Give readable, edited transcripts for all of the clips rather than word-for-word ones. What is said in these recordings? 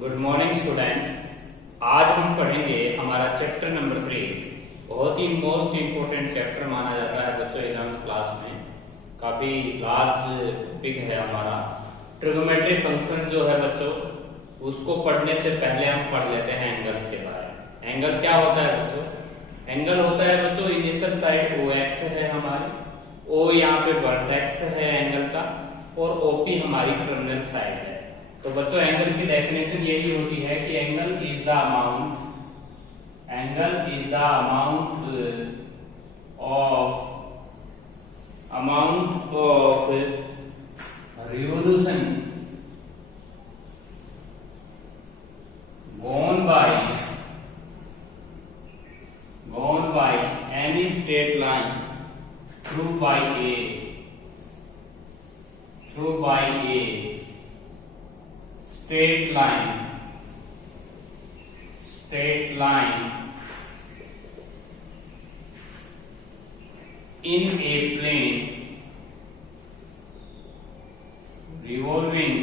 Good morning student. आज हम पढ़ेंगे हमारा चैप्टर नंबर 3। बहुत ही मोस्ट इम्पोर्टेंट चैप्टर माना जाता है बच्चों 11th क्लास में। काफी लार्ज टॉपिक है हमारा। ट्रिग्नोमेट्री फंक्शन जो है बच्चों, उसको पढ़ने से पहले हम पढ़ लेते हैं एंगल्स के बारे में। एंगल क्या होता है बच्चों? एंगल होता है बच्चों इनिशियल साइड OX है हमारी, O यहाँ पे वर्टेक्स है एंगल का, और OP हमारी टर्मिनल साइड है। तो बच्चों एंगल की डेफिनेशन यही होती है कि angle is the amount of revolution gone by any straight line through by a straight line in a plane revolving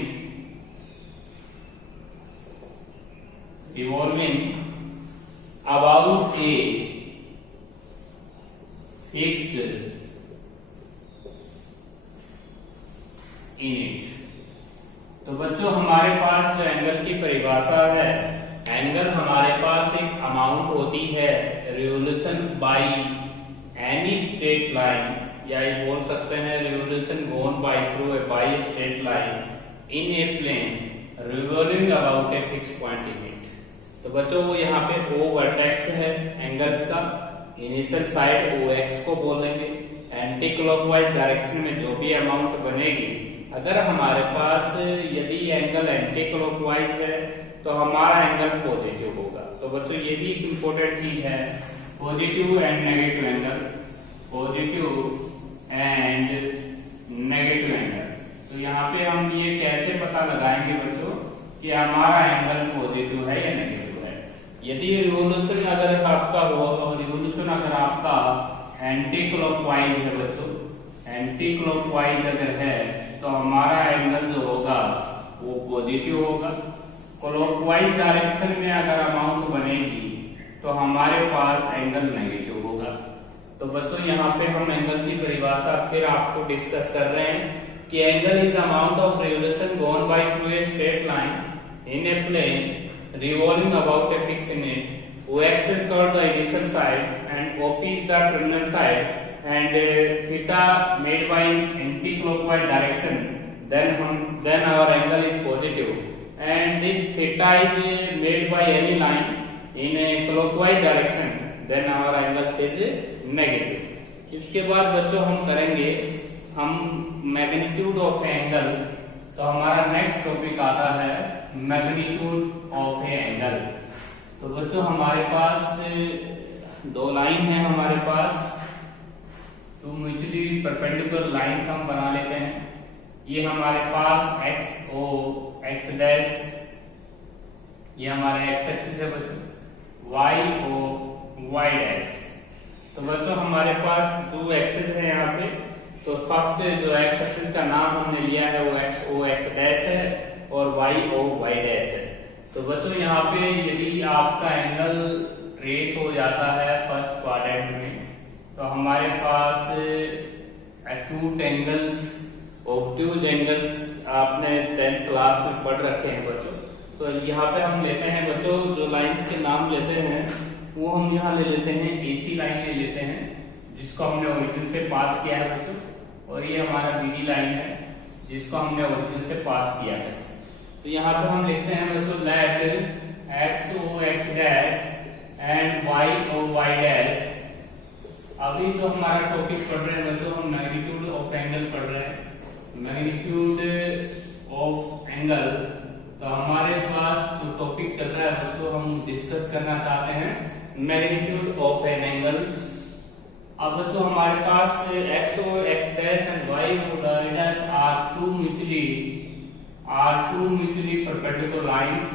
about a fixed unit. तो बच्चों हमारे पास जो एंगल की परिभाषा है, एंगल हमारे पास एक अमाउंट होती है revolution by any straight line, या ये बोल सकते हैं revolution gone by through a by straight line in a plane revolving about a fix point unit. तो बच्चों वो यहाँ पे O वर्टेक्स है एंगल्स का, इनिशियल साइड OX को बोलेंगे। एंटी क्लॉकवाइज डायरेक्शन में जो भी अमाउंट बनेगी, अगर हमारे पास यदि एंगल एंटी क्लॉकवाइज है तो हमारा एंगल पॉजिटिव होगा। तो बच्चों ये भी एक इम्पोर्टेंट चीज है, positive and negative angle, positive and negative angle. तो यहाँ पे हम ये कैसे पता लगाएंगे बच्चों कि हमारा एंगल पॉजिटिव है या नेगेटिव है। यदि रिवोल्यूशन अगर आपका हो, रिवोल्यूशन अगर आपका एंटी क्लॉकवाइज है बच्चों, एंटी क्लॉकवाइज अगर है तो हमारा एंगल जो होगा वो पॉजिटिव होगा। क्लॉकवाइज डायरेक्शन में अगर अमाउंट बनेगी तो हमारे पास एंगल नेगेटिव होगा। तो बच्चों यहाँ पे हम एंगल की परिभाषा फिर आपको डिस्कस कर रहे हैं कि angle is amount of revolution gone by through a straight line in a plane revolving about a fix unit. OX is called the initial side and OP is the terminal side, and theta made by anti-clockwise direction, then our angle is positive, and this theta is made by any line in a clockwise direction, then our angle is negative। इसके बाद बच्चों हम करेंगे magnitude of angle. तो हमारा next topic आता है magnitude of A angle. तो बच्चों हमारे पास दो लाइन है, हमारे पास टू म्यूचुअली परपेंडिकुलर लाइंस हम बना लेते हैं। ये हमारे पास x डैश, ये हमारे x एक्सिस है बच्चों, y डैश। तो बच्चों हमारे पास दो एक्सिस है यहाँ पे। तो फर्स्ट जो x एक्सिस का नाम हमने लिया है वो x डैश है और y डैश है। तो बच्चों यहाँ पे यदि आपका एंगल ट्रेस हो जाता है फर्स्ट क्वाड्रेंट में, तो हमारे पास एक्यूट एंगल्स, ऑब्ट्यूज एंगल्स आपने 10th क्लास में पढ़ रखे हैं बच्चों। तो यहाँ पे हम लेते हैं बच्चों, जो लाइंस के नाम लेते हैं वो हम यहाँ ले लेते हैं AC लाइन ले लेते हैं जिसको हमने ओरिजिन से पास किया है बच्चों, और ये हमारा BD लाइन है जिसको हमने ओरिजिन से पास किया है। तो यहाँ पे हम लिखते हैं बच्चों let x dash and y dash. अभी जो हमारा टॉपिक पढ़ रहे हैं बच्चों, हम मैग्नीट्यूड ऑफ एंगल पढ़ रहे हैं, मैग्नीट्यूड ऑफ एंगल। तो हमारे पास जो टॉपिक चल रहा है बच्चों, हम डिस्कस करना चाहते हैं मैग्नीट्यूड ऑफ एन एंगल। अब बच्चों हमारे पास x dash and y dash are two mutually perpendicular lines.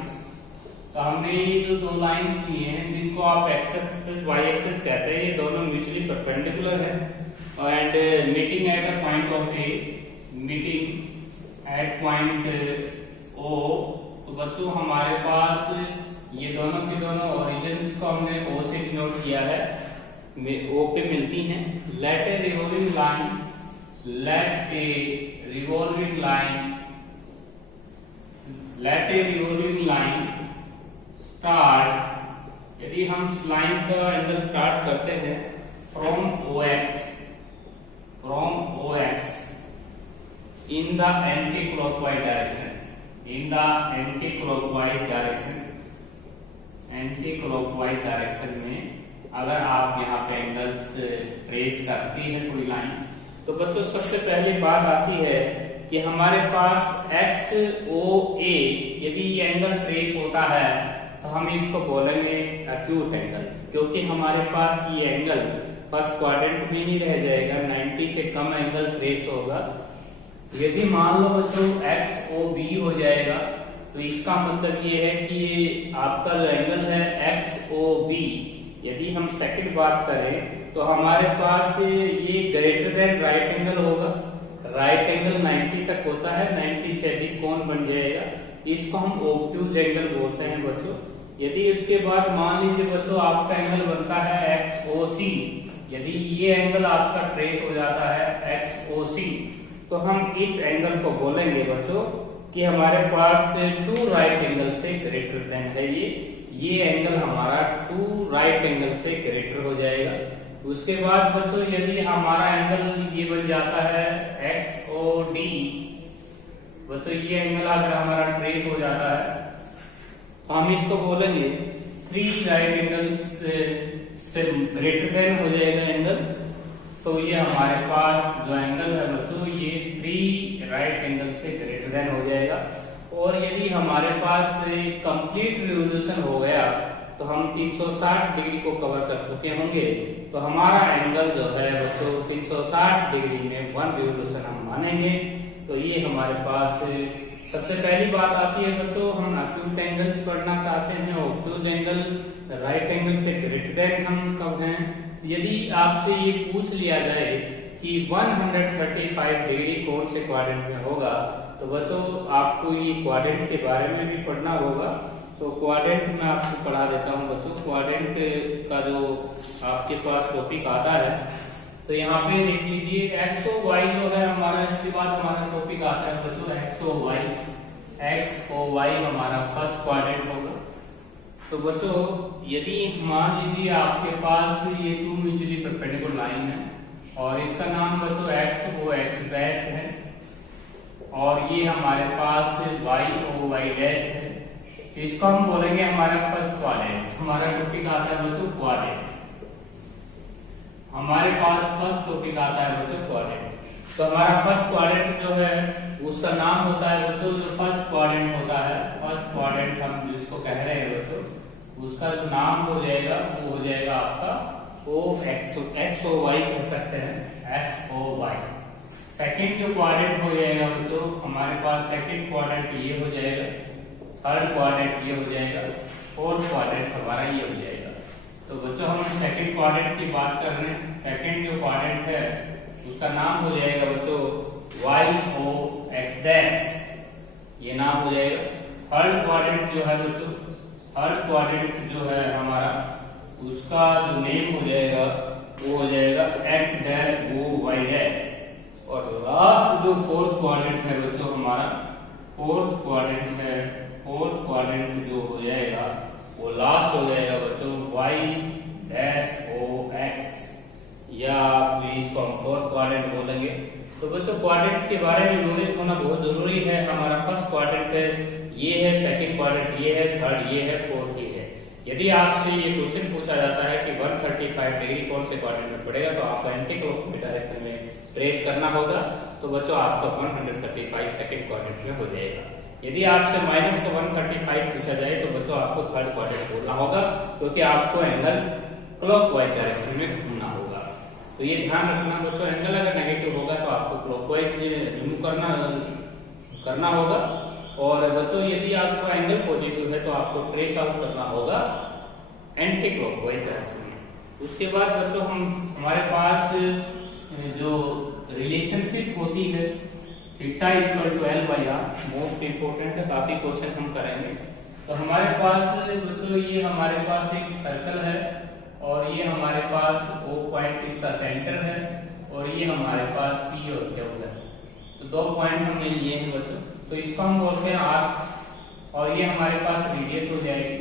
तो हमने ये जो दो लाइंस किए हैं जिनको आप x एक्सिस y एक्सिस कहते हैं, ये दोनों म्यूचुअली परपेंडिकुलर है and meeting at a point of A, meeting at point O तो बच्चों हमारे पास ये दोनों के दोनों ओरिजिन्स को हमने O से डिनोट किया है, O पे मिलती हैं। Let a revolving line start, यदि हम लाइन का एंगल स्टार्ट करते हैं from OX in the anti-clockwise direction, में अगर आप यहाँ पे एंगल्स ट्रेस करती है कोई लाइन, तो बच्चों सबसे पहली बात आती है कि हमारे पास XOA यदि ये एंगल ट्रेस होता है तो हम इसको बोलेंगे एक्यूट एंगल, क्योंकि हमारे पास ये एंगल फर्स्ट क्वाड्रेंट में ही रह जाएगा, 90 से कम एंगल ट्रेस होगा। यदि मान लो बच्चों XOB हो जाएगा तो इसका मतलब ये है कि आपका जो एंगल है XOB, यदि हम सेकंड बात करें तो हमारे पास ये ग्रेटर देन राइट एंगल होगा। राइट एंगल 90 तक होता है, 90 से अधिक कोण बन जाएगा, इसको हम ऑब्ट्यूज एंगल बोलते हैं बच्चों। यदि उसके बाद मान लीजिए बच्चों आपका एंगल बनता है XOC, यदि ये एंगल आपका ट्रेस हो जाता है XOC, तो हम इस एंगल को बोलेंगे बच्चों कि हमारे पास 2 राइट एंगल से ग्रेटर देन है ये एंगल हमारा 2 राइट एंगल से ग्रेटर हो जाएगा। उसके बाद बच्चों यदि हमारा एंगल ये बन जाता है XOD, बच्चों ये एंगल अगर हमारा ट्रेस हो जाता है तो हम इसको बोलेंगे 3 राइट एंगल्स से ग्रेटर देन हो जाएगा एंगल। तो ये हमारे पास जो एंगल है बच्चों ये 3 राइट एंगल से ग्रेटर देन हो जाएगा। और यदि हमारे पास कंप्लीट रिवोल्यूशन हो गया तो हम 360 डिग्री को कवर कर चुके होंगे, तो हमारा एंगल जो है बच्चों 360 डिग्री में 1 रिवोल्यूशन हम मानेंगे। तो ये हमारे पास सबसे पहली बात आती है बच्चों, हम एक्यूट एंगल्स पढ़ना चाहते हैं, ऑब्ट्यूज एंगल राइट एंगल से ग्रेटर देन हम कब हैं। यदि आपसे ये पूछ लिया जाए कि 135 डिग्री कौन से क्वाड्रेंट में होगा, तो बच्चों आपको ये क्वाड्रेंट के बारे में भी पढ़ना होगा। तो क्वाड्रेंट मैं आपको पढ़ा देता हूँ बच्चों। क्वाड्रेंट का जो आपके पास टॉपिक आता है तो यहाँ पे देख लीजिए XOY जो है हमारा, इसके बाद हमारा टॉपिक आता है बच्चों XOY हमारा फर्स्ट क्वाड्रेंट होगा। तो बच्चों यदि मान लीजिए आपके पास ये 2 म्यूचुअली परपेंडिकुलर लाइन है और इसका नाम बच्चों XOX डैश है और ये हमारे पास YOY डैश है, इसको हम बोलेंगे हमारा फर्स्ट क्वाड्रेंट। हमारा टॉपिक आता है बच्चों क्वाड्रेंट, हमारे पास फर्स्ट टॉपिक आता है बच्चों क्वाड्रेंट। तो हमारा फर्स्ट क्वाड्रेंट जो है उसका नाम होता है बच्चों, जो फर्स्ट क्वाड्रेंट होता है, फर्स्ट क्वाड्रेंट हम जिसको कह रहे हैं बच्चों, उसका जो नाम हो जाएगा वो हो जाएगा आपका XOY कह सकते हैं, XOY। सेकंड जो क्वाड्रेंट हो जाएगा बच्चों हमारे पास, सेकंड क्वाड्रेंट ये हो जाएगा, थर्ड क्वाड्रेंट ये हो जाएगा, फोर्थ क्वाड्रेंट हमारा ये हो जाएगा। तो बच्चों हम सेकंड क्वाड्रेंट की बात कर रहे हैं। सेकंड जो क्वाड्रेंट है उसका नाम हो जाएगा बच्चों YOX डैश, ये नाम हो जाएगा। थर्ड क्वाड्रेंट जो है बच्चों, थर्ड क्वाड्रेंट जो है हमारा, उसका जो नेम हो जाएगा वो हो जाएगा X-OY डैश। और लास्ट जो फोर्थ क्वाड्रेंट है बच्चों हमारा, फोर्थ क्वाड्रेंट है, फोर्थ क्वाड्रेंट जो हो जाएगा वो लास्ट हो जाएगा बच्चों Y-OX, या इसको हम फोर्थ क्वाड्रेंट बोलेंगे। तो बच्चों क्वाड्रेंट के बारे में नॉलेज होना बहुत जरूरी है। हमारा फर्स्ट क्वाड्रेंट है, ये है, सेकंड क्वाड्रेंट ये है, थर्ड ये है, फोर्थ ये है। यदि आपसे ये क्वेश्चन पूछा जाता है कि 135 डिग्री कौन से क्वाड्रेंट में पड़ेगा, तो आपको एंटी क्लॉकवाइज डायरेक्शन में ट्रेस करना होगा, तो बच्चों आपका 135 सेकंड क्वाड्रेंट में हो जाएगा। यदि आपसे माइनस का 135 पूछा जाए तो बच्चों आपको थर्ड क्वाड्रेंट बोलना होगा, क्योंकि आपको एंगल क्लॉकवाइज डायरेक्शन में घूमना होगा। तो ये ध्यान रखना बच्चों, एंगल अगर नेगेटिव होगा तो आपको क्लॉकवाइज रिमूव करना होगा, और बच्चों यदि आपको एंगल पॉजिटिव है तो आपको ट्रेस आउट करना होगा एंटी क्लॉकवाइज डायरेक्शन में। उसके बाद बच्चों हमारे पास जो रिलेशनशिप होती है theta equal to L by R, most important है, काफी क्वेश्चन हम करेंगे। तो हमारे पास बच्चों ये हमारे पास एक सर्कल है और ये हमारे पास O पॉइंट इसका सेंटर है और ये हमारे पास P और Q है। तो दो पॉइंट हमने लिए हैं बच्चों, तो इसको हम बोलते हैं आर्क और ये हमारे पास रेडियस हो जाएगी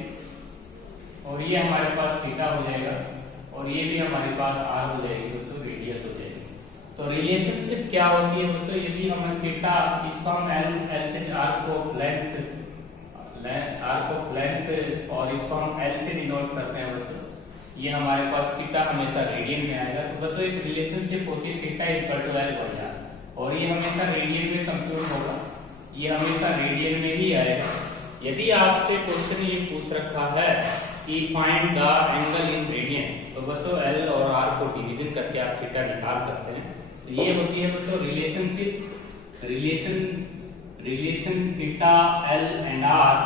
और ये हमारे पास थीटा हो जाएगा और ये भी हमारे पास आर हो जाएगी बच्चों, रेडियस हो जाएगी। तो रिलेशनशिप क्या होती है बच्चों, यदि हमें थीटा, इसको हम एल से आर्क ऑफ लेंथ और इसको हम एल से डिनोट करते हैं बच्चों। ये हमारे पास थीटा हमेशा रेडियन में आएगा। तो बच्चों एक रिलेशनशिप होती है theta equal to L by R और ये हमेशा रेडियन में कंप्यूट होगा, ये हमेशा रेडियन में ही आएगा। यदि आपसे क्वेश्चन ये पूछ रखा है कि find the angle in radian, तो बच्चों एल और आर को डिवीजन करके आप थीटा निकाल सकते हैं। तो ये होती है बच्चों relationship, relation theta L and R.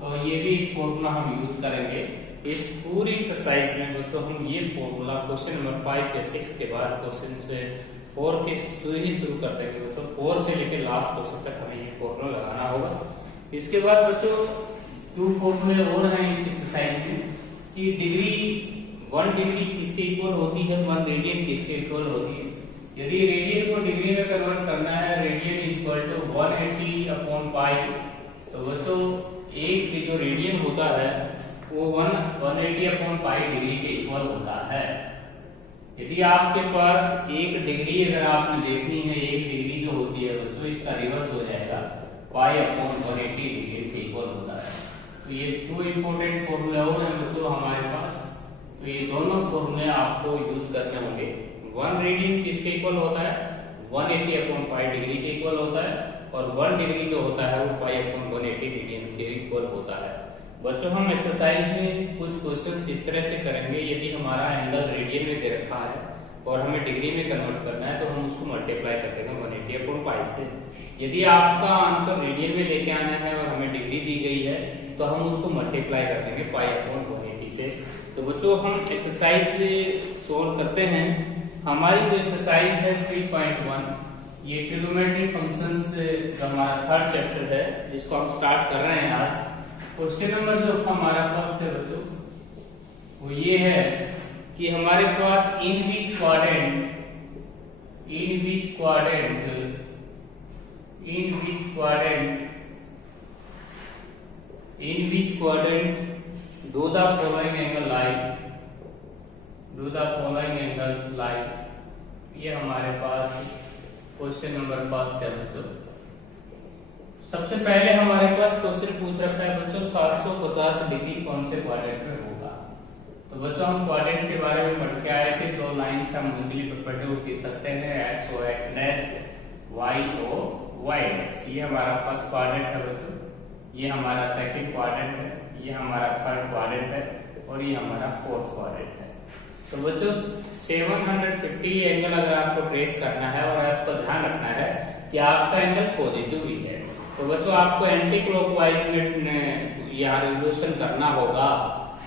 तो ये भी फॉर्मूला हम यूज करेंगे इस पूरी एक्सरसाइज में बच्चों। हम ये फॉर्मूला क्वेश्चन नंबर 5 या 6 के बाद क्वेश्चन से 4 के ही शुरू कर देंगे बच्चों। 4 से लेकर लास्ट क्वेश्चन तक हमें ये फॉर्मूला लगाना होगा। इसके बाद बच्चों 2 फॉर्मूले और हैं इस एक्सरसाइज में कि डिग्री 1 डिग्री किसके इक्वल होती है, 1 रेडियन किसके इक्वल होती है। यदि रेडियन को डिग्री में कन्वर्ट करना है, radian equal to 180 upon pi, तो बच्चों एक जो रेडियन होता है वो 180 अपॉन पाई डिग्री के इक्वल होता है। यदि आपके पास एक डिग्री अगर आपने देखनी है, एक डिग्री जो होती है बच्चों इसका रिवर्स हो जाएगा, पाई अपॉन 180 डिग्री के इक्वल होता है। तो ये 2 इंपोर्टेंट फॉर्मूले और हैं बच्चों हमारे पास। तो ये दोनों फॉर्मूले आपको यूज करने होंगे। 1 रेडियन किसके इक्वल होता है, 180 अपॉन पाई डिग्री के इक्वल होता है और 1 डिग्री जो होता है वो पाई अपॉन 180 रेडियन के इक्वल होता है। बच्चों हम एक्सरसाइज में कुछ क्वेश्चंस इस तरह से करेंगे, यदि हमारा एंगल रेडियन में दे रखा है और हमें डिग्री में कन्वर्ट करना है तो हम उसको मल्टीप्लाई कर देंगे 180 अपॉन पाई से। यदि आपका आंसर रेडियन में लेके आना है और हमें डिग्री दी गई है तो हम उसको मल्टीप्लाई कर देंगे पाई अपॉन 180 से। तो बच्चों हम एक्सरसाइज सोल्व करते हैं। हमारी जो एक्सरसाइज है 3.1, ये ट्रिग्नोमेट्री फंक्शंस जो हमारा 3rd चैप्टर है जिसको हम स्टार्ट कर रहे हैं आज। क्वेश्चन नंबर जो हमारा फर्स्ट है बच्चों वो ये है कि हमारे पास in which quadrant do the following angles lie। ये हमारे पास क्वेश्चन नंबर फर्स्ट है बच्चों। सबसे पहले हमारे पास क्वेश्चन पूछ रखा है बच्चों 750 डिग्री कौन से क्वाड्रेंट में होगा। तो बच्चों हम क्वाड्रेंट के बारे में पढ़ के आए थे, 2 लाइन्स हम यूजली परपेंडिकुलर खींच सकते हैं, x o x dash, y o y dash. ये हमारा फर्स्ट क्वाड्रेंट है बच्चों, ये हमारा सेकंड क्वाड्रेंट है, ये हमारा 3rd क्वाड्रेंट है और ये हमारा 4th क्वाड्रेंट है। तो बच्चों 750 एंगल अगर आपको ट्रेस करना है और आपको ध्यान रखना है कि आपका एंगल पॉजिटिव ही है, तो बच्चों आपको एंटी क्लॉकवाइज में यहाँ रिवोल्यूशन करना होगा।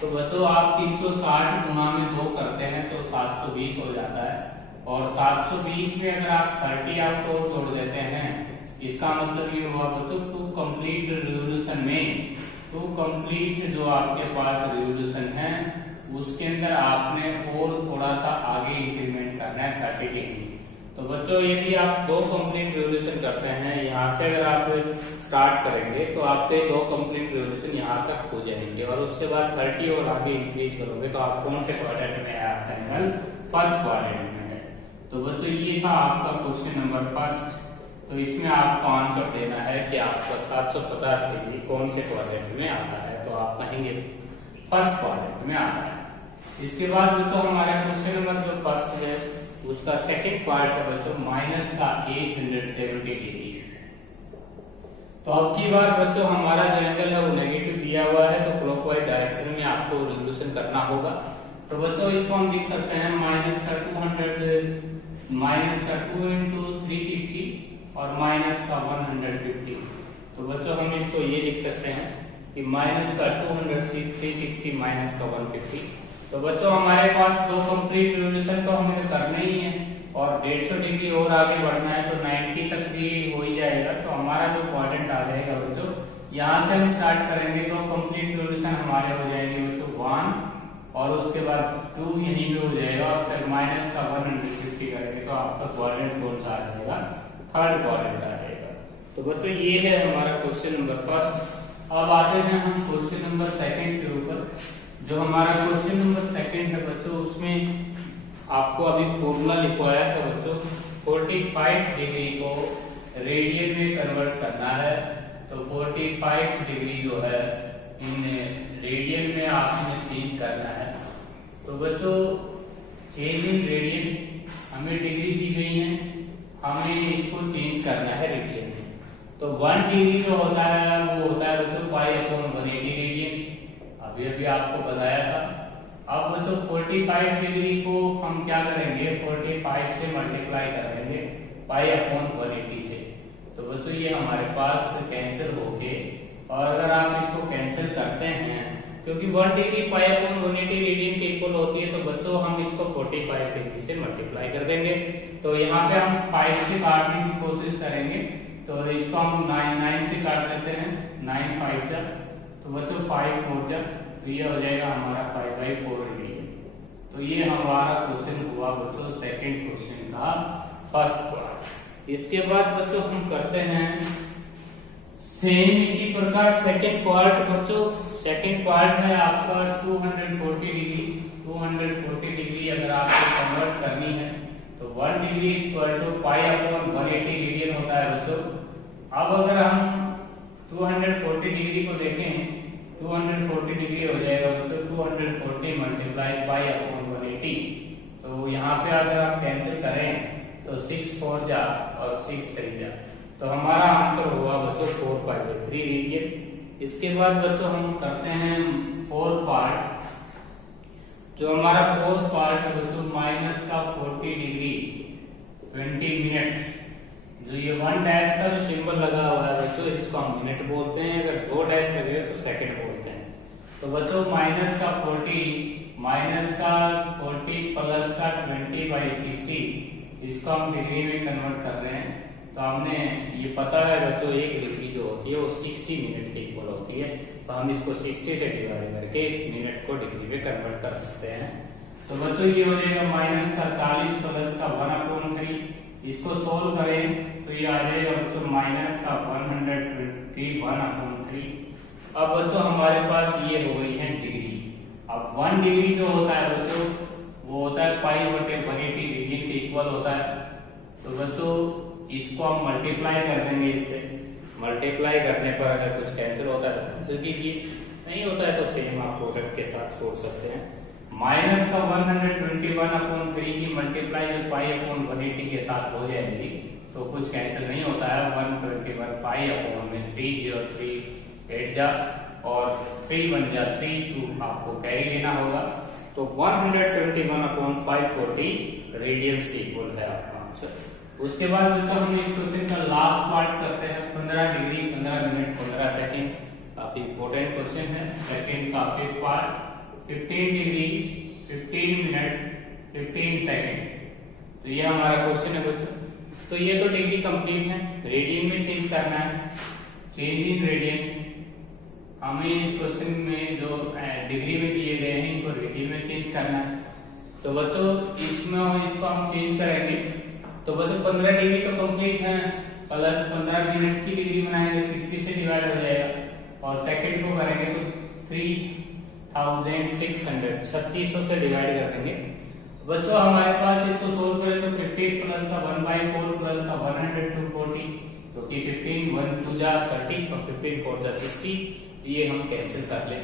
तो बच्चों आप 360 गुना में 2 करते हैं तो 720 हो जाता है और 720 में अगर आप 30 आपको जोड़ देते हैं, इसका मतलब ये हुआ बच्चों 2 कंप्लीट रिवोल्यूशन में 2 कंप्लीट जो आपके पास रिवोल्यूशन है उसके अंदर आपने और थोड़ा सा आगे इंक्रीमेंट करना है 30 डिग्री। तो बच्चों यदि आप 2 कंप्लीट रिवोल्यूशन करते हैं, यहाँ से अगर आप स्टार्ट करेंगे तो आपके 2 कंप्लीट रिवोल्यूशन यहाँ तक हो जाएंगे और उसके बाद 30 और आगे इंक्रीज करोगे तो आप कौन से क्वाड्रेंट में है, आपका एंगल फर्स्ट क्वाड्रेंट में है। तो बच्चों ये था आपका क्वेश्चन नंबर फर्स्ट। तो इसमें आपको आंसर देना है कि आपका 750 डिग्री कौन से क्वाड्रेंट में आता है, तो आप कहेंगे फर्स्ट क्वाड्रेंट में आता है। इसके बाद बच्चों हमारा क्वेश्चन नंबर जो फर्स्ट है उसका सेकंड पार्ट है बच्चों माइनस का 870 डिग्री। तो अब की बार बच्चों हमारा जो एंगल है वो नेगेटिव दिया हुआ है, तो क्लॉकवाइज डायरेक्शन में आपको रिवोल्यूशन करना होगा। तो बच्चों इसको हम लिख सकते हैं माइनस का 2 इंटू 360 और माइनस का 150। तो बच्चों हम इसको ये लिख सकते हैं कि माइनस का 360 माइनस का 150। तो बच्चों हमारे पास 2 कंप्लीट रिवोल्यूशन तो हमें करना ही है और 150 डिग्री और आगे बढ़ना है तो 90 तक भी हो ही जाएगा। हमारा जो क्वाड्रेंट आ जाएगा बच्चों, यहाँ से हम स्टार्ट करेंगे तो कंप्लीट सॉल्यूशन हमारे हो जाएंगे बच्चों 1 और उसके बाद 2 यहीं पे हो जाएगा और फिर माइनस का 150 करेंगे तो आपका क्वाड्रेंट कौन सा आ जाएगा, थर्ड क्वाड्रेंट आ जाएगा। तो बच्चों ये है हमारा क्वेश्चन नंबर फर्स्ट। अब आते हैं हम क्वेश्चन नंबर सेकंड के ऊपर। जो हमारा क्वेश्चन नंबर सेकंड है बच्चों, उसमें आपको अभी फॉर्मूला लिखवाया था बच्चों, 45 डिग्री को रेडियन में कन्वर्ट करना है। तो 45 डिग्री जो है इन रेडियन में आपने चेंज करना है। तो बच्चों चेंज इन रेडियन, हमें डिग्री दी गई है, हमें इसको चेंज करना है रेडियन में। तो 1 डिग्री जो होता है वो होता है बच्चों पाई/180 रेडियन, अभी अभी आपको बताया था। अब बच्चों 45 डिग्री को हम क्या करेंगे, 45 से मल्टीप्लाई करेंगे पाई/180 से। तो बच्चों ये हमारे पास कैंसिल होके, और अगर आप इसको कैंसिल करते हैं क्योंकि 1 डिग्री पाई/180 रेडियन के इक्वल होती है, तो बच्चों हम इसको 45 डिग्री से मल्टीप्लाई कर देंगे। तो यहाँ पे हम 5 से काटने की कोशिश करेंगे, तो इसको हम 9 से काट लेते हैं, 9 5 जा, तो बच्चों 5 4 जा, तो ये हो जाएगा हमारा पाई/4 रेडियन। तो ये हमारा क्वेश्चन हुआ बच्चों सेकंड क्वेश्चन का फर्स्ट पार्ट। इसके बाद बच्चों हम करते हैं सेम इसी प्रकार सेकंड पार्ट। बच्चों सेकंड पार्ट है आपका 240 डिग्री। 240 डिग्री अगर आपको कन्वर्ट करनी है तो 1 डिग्री इक्वल टू पाई/180 रेडियन होता है बच्चों। अब अगर हम 240 डिग्री को देखें, 240 डिग्री हो जाएगा बच्चों 240 मल्टीप्लाई पाई/180। तो यहाँ पे अगर आप कैंसिल करें तो 6 4 जा और 6 3 जा, तो हमारा आंसर होगा बच्चों 4 पाई/3 रेडियन। इसके बाद बच्चों हम करते हैं फोर्थ पार्ट। जो हमारा फोर्थ पार्ट है बच्चों माइनस का 40 डिग्री 20 मिनट। जो ये 1 डैश का जो सिंबल लगा हुआ है बच्चों, इसको हम मिनट बोलते हैं, अगर 2 डैश लगे तो सेकंड बोलते हैं। तो बच्चों माइनस का 40 प्लस का 20/60, इसको हम डिग्री में कन्वर्ट कर रहे हैं। तो हमने ये पता है बच्चों 1 डिग्री जो होती है वो 60 मिनट के इक्वल होती है, तो हम इसको 60 से डिवाइड करके इस मिनट को डिग्री में कन्वर्ट कर सकते हैं। तो बच्चों ये हो जाएगा माइनस का 40 प्लस का 1/3, इसको सोल्व करें तो ये आ जाएगा बच्चों माइनस का 120 1/3। अब बच्चों हमारे पास ये हो गई है डिग्री। अब 1 डिग्री जो होता है बच्चों वो होता है पाई/180 रेडियन के इक्वल होता है। तो बच्चों इसको हम मल्टीप्लाई कर देंगे इससे। मल्टीप्लाई करने पर अगर कुछ कैंसिल होता है तो कैंसिल कीजिए, नहीं होता है तो सेम आप प्रोडक्ट के साथ छोड़ सकते हैं। माइनस का 121/3 की मल्टीप्लाई जो पाई/180 के साथ हो जाएगी तो कुछ कैंसिल नहीं होता है। 121 पाई/3 0 3 8 जा और 3 1 जा 3 2 आपको कैरी लेना होगा। तो 121/540 रेडियंस के इक्वल है आपका आंसर। उसके बाद बच्चों हम इस क्वेश्चन का लास्ट पार्ट करते हैं 15 डिग्री 15 मिनट 15 सेकंड। काफी इंपॉर्टेंट क्वेश्चन है। सेकंड का fifth part 15 degree 15 minute 15 second. तो ये हमारा क्वेश्चन है बच्चों। तो ये तो डिग्री कंप्लीट है, रेडियन में चेंज करना है, चेंज इन रेडियन। हमें इस क्वेश्चन में जो डिग्री में दिए गए हैं इनको रेडियन में चेंज करना है। तो बच्चों इसमें इसको हम चेंज करेंगे। तो बच्चों 15 डिग्री तो कंप्लीट है, प्लस 15 मिनट की डिग्री बनाएंगे 60 से डिवाइड हो जाएगा और सेकंड को करेंगे तो 3600 3600 से डिवाइड कर देंगे। बच्चों हमारे पास इसको सोल्व करें तो 15 प्लस का 1/4 प्लस का 100 to 40, तो कि 15 1 2 जा 30 और 15 4 जा 60, ये हम कैंसिल कर लें।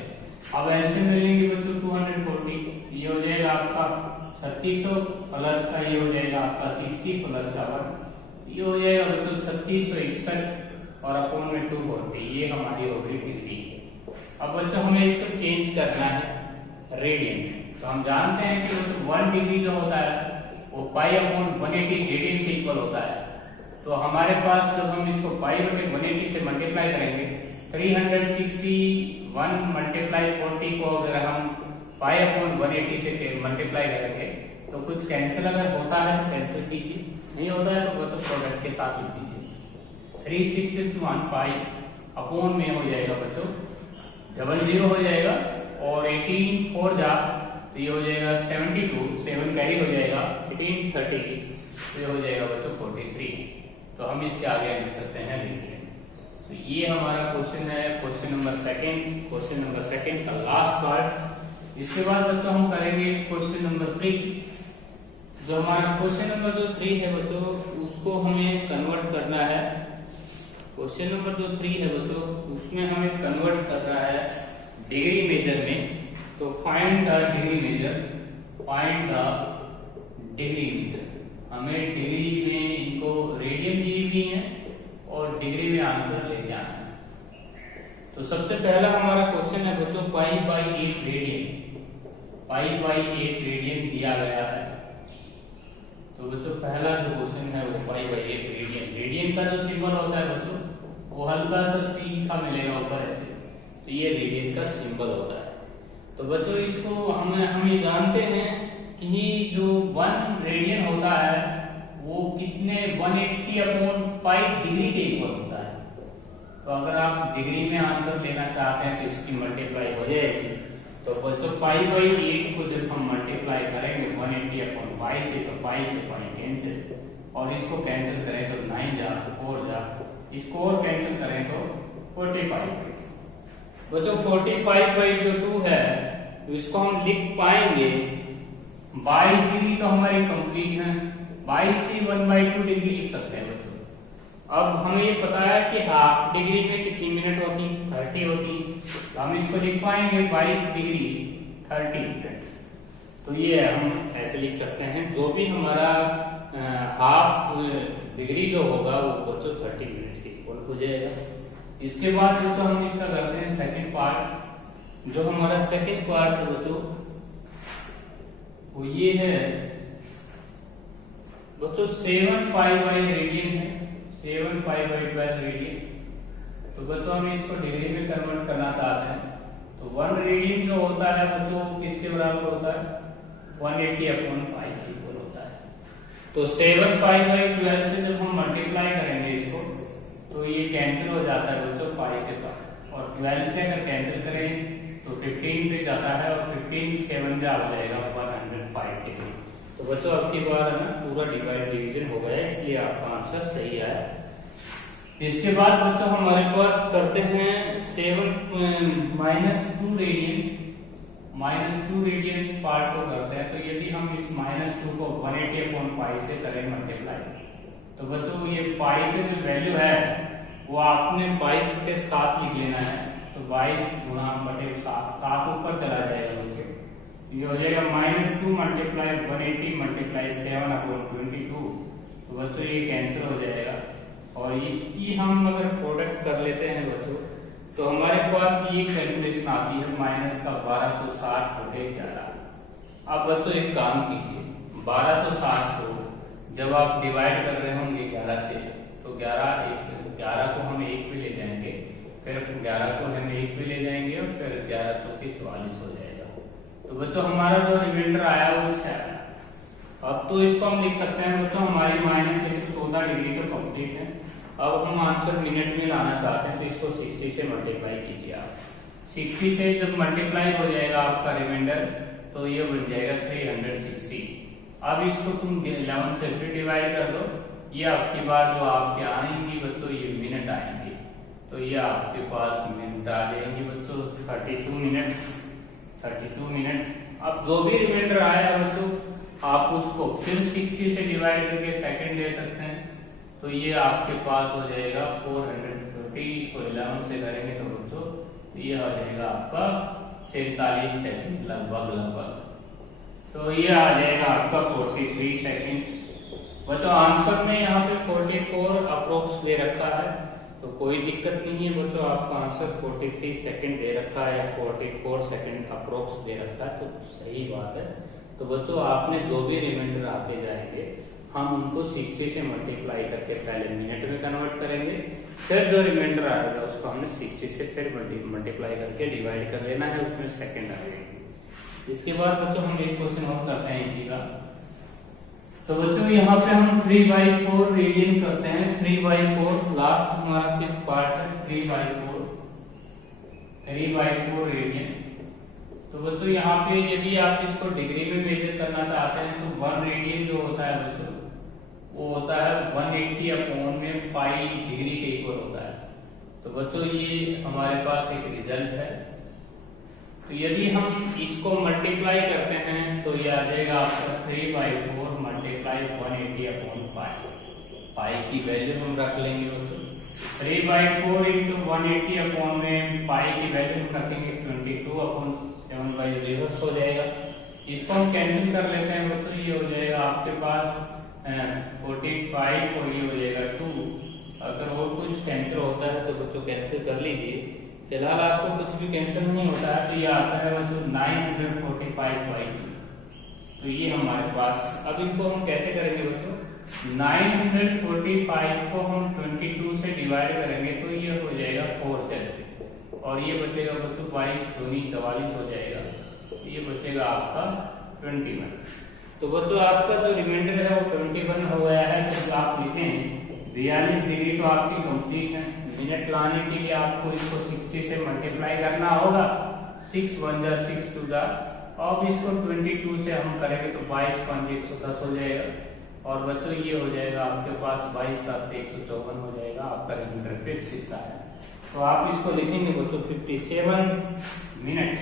अब एलसीएम ले लेंगे बच्चों 240, ये हो जाएगा आपका 3600 प्लस का ये हो जाएगा आपका 60 प्लस का 1, ये हो जाएगा बच्चों 3661 और अपॉन में 240, ये हमारी हो गई डिग्री। अब बच्चों हमें इसको चेंज करना है रेडियन में। तो हम जानते हैं कि 1 डिग्री जो होता है वो पाई/180 रेडियन के इक्वल होता है। तो हमारे पास जब हम इसको पाई/180 से मल्टीप्लाई करेंगे 361 मल्टीप्लाई 40 को अगर हम पाई/180 से मल्टीप्लाई करेंगे तो कुछ कैंसिल अगर होता है तो कैंसिल कीजिए, नहीं होता है तो वो तो प्रोडक्ट के साथ लिख दीजिए। 3661 पाई अपॉन में हो जाएगा बच्चों 00 हो जाएगा, और 18 4 जा तो ये हो जाएगा 72, 7 कैरी हो जाएगा, 18 30 तो ये हो जाएगा बच्चों 43। तो हम इसके आगे लिख सकते हैं रेडियन। तो ये हमारा क्वेश्चन है, क्वेश्चन नंबर सेकंड का लास्ट पार्ट। इसके बाद बच्चों हम करेंगे क्वेश्चन नंबर 3। जो हमारा क्वेश्चन नंबर जो 3 है बच्चों, उसको हमें कन्वर्ट करना है। क्वेश्चन नंबर जो 3 है बच्चों, उसमें हमें कन्वर्ट करना है डिग्री मेजर में। तो फाइंड द डिग्री मेजर, हमें डिग्री में इनको रेडियन दी हुई है और डिग्री में आंसर लेके आना है। तो सबसे पहला हमारा क्वेश्चन है बच्चों पाई बाई 8 रेडियन दिया गया है। तो बच्चों पहला जो क्वेश्चन है वो पाई बाई 8 रेडियन का जो सिंबल होता है बच्चों वो हल्का सा सी का मिलेगा ऊपर ऐसे, तो ये रेडियन का सिंबल होता है। तो बच्चों इसको हम ये जानते हैं कि जो 1 रेडियन होता है वो कितने 180 अपॉन पाई डिग्री के इक्वल होता है। तो अगर आप डिग्री में आंसर लेना चाहते हैं तो इसकी मल्टीप्लाई हो जाएगी। तो बच्चों पाई बाई 8 को जब हम मल्टीप्लाई करेंगे 180 अपॉन पाई से, तो पाई से पाई कैंसिल, और इसको कैंसिल करें तो 9 जा 4 जा, इसको और कैंसिल करें तो 45। बच्चों 45 बाई जो 2 है तो इसको हम लिख पाएंगे 22 डिग्री तो हमारी कंप्लीट है, 22 से 1/2 डिग्री लिख सकते हैं बच्चों। अब हमें ये पता है कि हाफ डिग्री में कितनी मिनट होती, 30 होती, तो हम इसको लिख पाएंगे 22 डिग्री 30 मिनट। तो ये हम ऐसे लिख सकते हैं, जो भी हमारा हाफ डिग्री जो होगा वो बच्चों 30 मिनट के इक्वल हो जाएगा। इसके बाद बच्चों हम इसका करते हैं सेकंड पार्ट। जो हमारा सेकंड पार्ट है बच्चों वो ये है बच्चों 7 पाई बाई रेडियन है, 7 पाई बाई 12 रेडियन। तो बच्चों हम इसको डिग्री में कन्वर्ट करना चाहते हैं। तो 1 रेडियन जो होता है बच्चों किसके बराबर होता है, 180 अपॉन पाई के इक्वल होता है। तो 7 पाई बाई 12 से जब हम मल्टीप्लाई करेंगे इसको तो ये कैंसिल हो जाता है बच्चों पाई से पाई, और 12 से अगर कैंसिल करें तो 15 पे जाता है, और 15 7 जा हो जाएगा 105 डिग्री। तो बच्चों अब की बार है ना पूरा डिवीजन हो गया, इसलिए आपका आंसर सही है। इसके बाद बच्चों हमारे पास करते हैं -2 रेडियन पार्ट को करते हैं। तो यदि हम इस -2 को 180 अपॉन पाई से करें मल्टीप्लाई, तो बच्चों ये पाई का जो वैल्यू है वो आपने 22/7 लिख लेना है। तो 22 गुणा बटे 7 ऊपर चला जाएगा बच्चों, ये हो जाएगा -2 मल्टीप्लाई 180 मल्टीप्लाई 7 अपॉन 22। तो बच्चों ये कैंसिल हो जाएगा, और इसकी हम अगर प्रोडक्ट कर लेते हैं बच्चों तो हमारे पास ये कैलकुलेशन आती है माइनस का 1260 बटे 11। अब बच्चों एक काम कीजिए, 1260 को जब आप डिवाइड कर रहे होंगे 11 से, तो 11 को हम 1 पे ले जाएंगे, फिर 11 को हम 1 पे ले जाएंगे, और फिर 11 चौके 44 हो जाएगा। तो बच्चों हमारा जो रिमाइंडर आया वो 6। अब तो इसको हम लिख सकते हैं बच्चों हमारी -114 डिग्री तो कंप्लीट है। अब हम आंसर मिनट में लाना चाहते हैं, तो इसको 60 से मल्टीप्लाई कीजिए आप। 60 से जब मल्टीप्लाई हो जाएगा आपका रिमाइंडर, तो ये बन जाएगा 360। अब इसको तुम 11 से फिर डिवाइड कर दो, ये आपकी बात जो आपके आएंगी बच्चों ये मिनट आएंगे। तो ये आपके पास मिनट आ जाएंगे बच्चों 32 मिनट। अब जो भी रिमाइंडर आया बच्चों आप उसको फिर 60 से डिवाइड करके सेकंड ले सकते हैं। तो ये आपके पास हो जाएगा 450, इसको 11 से करेंगे तो बच्चों ये हो जाएगा आपका 43 सेकंड लगभग। तो ये आ जाएगा आपका 43 सेकंड। बच्चों आंसर में यहाँ पे 44 अप्रोक्स दे रखा है, तो कोई दिक्कत नहीं है बच्चों, आपका आंसर 43 सेकंड दे रखा है या 44 सेकंड अप्रोक्स दे रखा है, तो सही बात है। तो बच्चों आपने जो भी रिमाइंडर आते जाएंगे हम उनको 60 से मल्टीप्लाई करके पहले मिनट में कन्वर्ट करेंगे, फिर जो रिमाइंडर आएगा उसको हमने 60 से फिर मल्टीप्लाई करके डिवाइड कर लेना है, उसमें सेकंड आ जाएंगे। इसके बाद बच्चों हम एक क्वेश्चन और करते हैं इसी का। तो बच्चों यहाँ पे हम 3/4 रेडियन करते हैं। 3/4 लास्ट हमारा फिफ्थ पार्ट है। 3/4 रेडियन। तो बच्चों यहाँ पे यदि आप इसको डिग्री में मेजर करना चाहते हैं तो 1 रेडियन जो होता है बच्चों वो होता है 180 अपॉन में पाई डिग्री के इक्वल होता है। तो बच्चों ये हमारे पास एक रिजल्ट है। तो यदि हम इसको मल्टीप्लाई करते हैं तो ये आ जाएगा आपका 3/4 मल्टीप्लाई 180 अपॉन पाई। पाई की वैल्यू हम रख लेंगे बच्चों 3/4 इंटू 180 अपॉन में पाई की वैल्यू हम रखेंगे 22 अपॉन 7/0 हो जाएगा। इसको हम कैंसिल कर लेते हैं बच्चों। ये हो जाएगा आपके पास 45 और ये हो जाएगा 2। अगर और कुछ कैंसिल होता है तो बच्चों कैंसिल कर लीजिए। फिलहाल आपको कुछ भी कैंसिल नहीं होता है तो ये आता है बच्चों 945/2। तो ये हमारे पास, अब इनको हम कैसे करेंगे बच्चों, 945 को हम 22 से डिवाइड करेंगे तो ये हो जाएगा 4 और ये बचेगा बच्चों 22 दूनी 44 हो जाएगा। ये बचेगा आपका 21। तो बच्चों आपका जो रिमाइंडर है वो 21 हो गया है। तो आप लिखें 42 डिग्री तो आपकी कंप्लीट है। मिनट लाने के लिए आपको इसको 60 से मल्टीप्लाई करना होगा। 6 1 जा 6 2 जा। अब इसको 22 से हम करेंगे तो 22 5 110 हो जाएगा। और बच्चों ये हो जाएगा आपके पास 22 7 154 हो जाएगा। आपका रिमाइंडर फिर 6 आया। तो आप इसको लिखेंगे बच्चों 57 मिनट।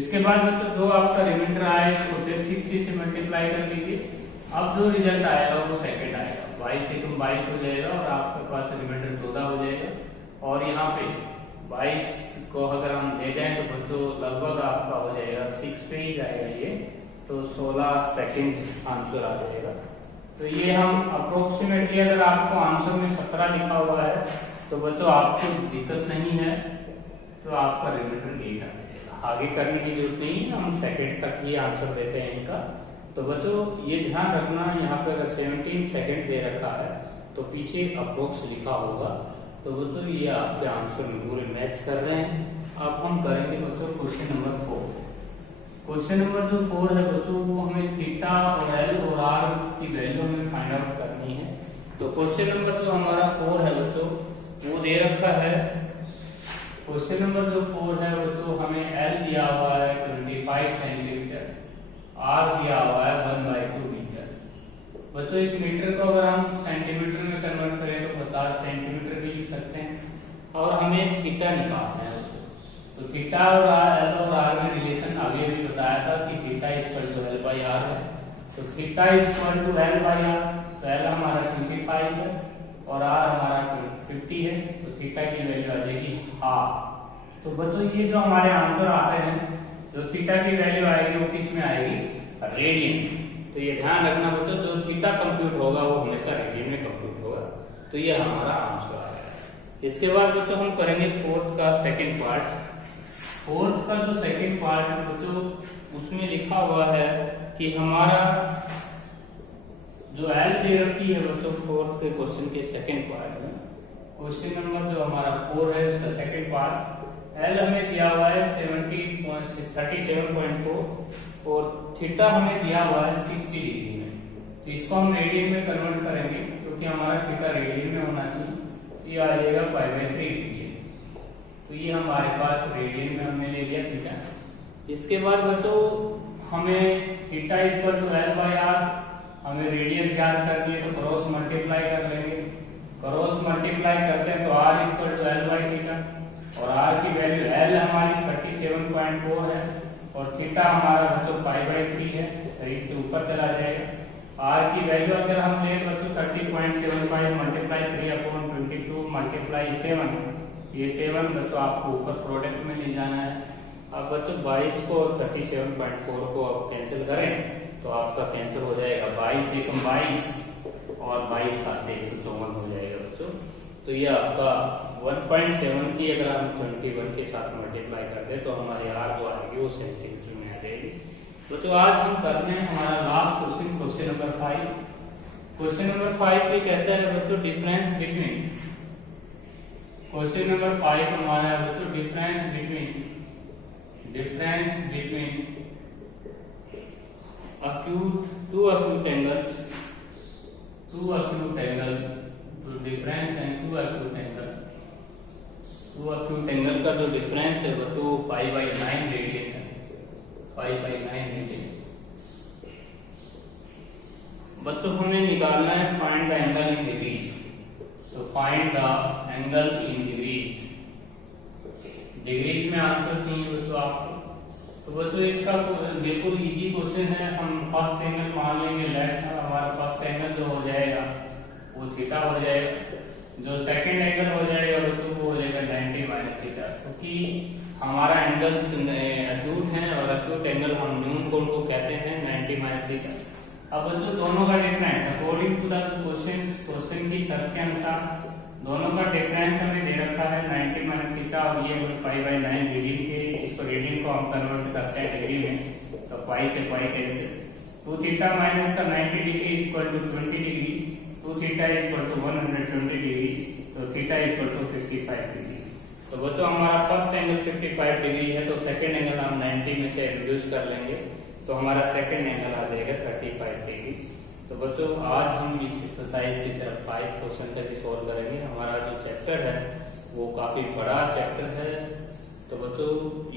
इसके बाद बच्चों जो आपका रिमाइंडर आया इसको फिर 60 से मल्टीप्लाई कर लीजिए। अब जो रिजल्ट आएगा वो सेकंड आएगा। 22 एकम 22 हो जाएगा और आपके पास रिमाइंडर 14 हो जाएगा। और यहाँ पे 22 को अगर हम ले जाएं तो बच्चों लगभग आपका हो जाएगा 6 पे ही जाएगा ये। तो 16 सेकंड आंसर आ जाएगा। तो ये हम अप्रोक्सीमेटली, अगर आपको आंसर में 17 लिखा हुआ है तो बच्चों आपको दिक्कत नहीं है, तो आपका रिमाइंडर 8 आ जाएगा। आगे करने की जरूरत नहीं है, हम सेकंड तक ही आंसर देते हैं इनका। तो बच्चों ये ध्यान रखना, यहाँ पे अगर 17 सेकंड दे रखा है तो पीछे अप्रोक्स लिखा होगा। तो बच्चों ये आपके आंसर में पूरे मैच कर रहे हैं। अब हम करेंगे बच्चों क्वेश्चन नंबर 4। क्वेश्चन नंबर जो 4 है बच्चों वो हमें थीटा और एल और आर की वैल्यू हमें फाइंड आउट करनी है। तो क्वेश्चन नंबर जो हमारा 4 है बच्चों वो दे रखा है। क्वेश्चन नंबर जो 4 है बच्चों हमें एल दिया हुआ है 25 सेंटीमीटर, आर दिया हुआ है 1/2 मीटर। बच्चों इस मीटर को अगर हम सेंटीमीटर में कन्वर्ट करें तो 50 सेंटीमीटर भी लिख सकते हैं। और हमें थीटा निकालना है। तो थीटा और एल और आर में रिलेशन अभी भी बताया था कि थीटा इक्वल टू L/R है। तो थीटा इक्वल टू L/R, तो एल हमारा 25 है और आर हमारा 50 है। तो थीटा की वैल्यू आ जाएगी हाफ। तो बच्चों ये जो हमारे आंसर आते हैं, जो थीटा की वैल्यू आएगी वो किस में आएगी, रेडियन में। तो ये ध्यान रखना बच्चों, जो थीटा कंप्यूट होगा वो हमेशा रेडियन में कंप्यूट होगा। तो ये हमारा आंसर आ गया। इसके बाद बच्चों हम करेंगे फोर्थ का सेकंड पार्ट। फोर्थ का जो सेकंड पार्ट है बच्चों उसमें लिखा हुआ है कि हमारा जो एल दे रखी है बच्चों फोर्थ के क्वेश्चन के सेकंड पार्ट में, क्वेश्चन नंबर जो हमारा 4 है उसका सेकंड पार्ट, एल हमें दिया हुआ है 37.4 और थीटा हमें दिया हुआ है 60 डिग्री में। तो इसको हम रेडियन में कन्वर्ट करेंगे क्योंकि हमारा थीटा रेडियन में होना चाहिए। ये आ जाएगा π/3 रेडियन। तो ये हमारे पास रेडियन में हमने ले लिया थीटा। इसके बाद बच्चों हमें थीटा इक्वल टू L/R, हमें रेडियस ज्ञात कर दिए तो क्रॉस मल्टीप्लाई कर लेंगे। क्रॉस मल्टीप्लाई करते हैं तो R इक्वल टू L/θ और R की वैल्यू L हमारी 37.4 है और थीटा हमारा बच्चों π/3 है। 3 से ऊपर चला जाएगा। R की वैल्यू अगर हम लें बच्चों 30.75 मल्टीप्लाई 3/22 मल्टीप्लाई 7, ये 7 बच्चों आपको ऊपर प्रोडक्ट में ले जाना है। अब बच्चों 22 को 37.4 को आप कैंसिल करें तो आपका कैंसिल हो जाएगा 22 एकम 22 और 22 7 154 हो जाएगा बच्चों। तो ये आपका 1.7 की अगर हम 21 के साथ मल्टीप्लाई करते हैं तो हमारे आर जो आएगी वो सेंटीमीटर में आ जाएगी। बच्चों आज हम कर रहे हैं हमारा last question, question number 5। Question number 5 ये कहता है बच्चों डिफरेंस बिटवीन, क्वेश्चन नंबर 5 हमारा है बच्चों difference between two acute angles, तो डिफरेंस है टू acute angle का जो डिफरेंस है बच्चों π/9 रेडियन है, π/9 रेडियन। बच्चों हमें निकालना है find the angle in degrees, तो find the angle in degrees में आंसर चाहिए बच्चों आपको। तो बच्चों इसका बिल्कुल इजी क्वेश्चन है। हम फर्स्ट एंगल मान लेंगे लेफ्ट, हमारा फर्स्ट एंगल जो हो जाएगा वो थीटा हो जाएगा, जो सेकंड एंगल हो जाएगा बच्चों वो हो जाएगा 90 माइनस थीटा, क्योंकि हमारा एंगल्स एक्यूट है और एक्यूट एंगल हम न्यून कोण को कहते हैं 90 माइनस थीटा। अब बच्चों दोनों का difference according to the question की शर्त के अनुसार दोनों का डिफरेंस हमें दे रखा है 90 माइनस थीटा और ये π/9 रीडिंग के, इसको रीडिंग को हम कन्वर्ट करते हैं डिग्री में, तो पाई से पाई कैसे 2 थीटा माइनस का 90 degree equal to 20 degree, 2 theta equal to 120 degree, तो थीटा इक्वल टू 55 डिग्री। तो बच्चों हमारा फर्स्ट एंगल 55 डिग्री है, तो सेकंड एंगल हम 90 में से रिड्यूस कर लेंगे, तो हमारा सेकंड एंगल आ जाएगा 35 डिग्री। तो बच्चों आज हम इस एक्सरसाइज की सिर्फ 5 क्वेश्चन तक ही सोल्व करेंगे। हमारा जो चैप्टर है वो काफी बड़ा चैप्टर है, तो बच्चों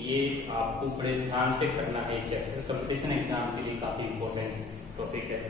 ये आपको बड़े ध्यान से करना है। चैप्टर कंपटीशन एग्जाम के लिए काफी इंपॉर्टेंट टॉपिक है।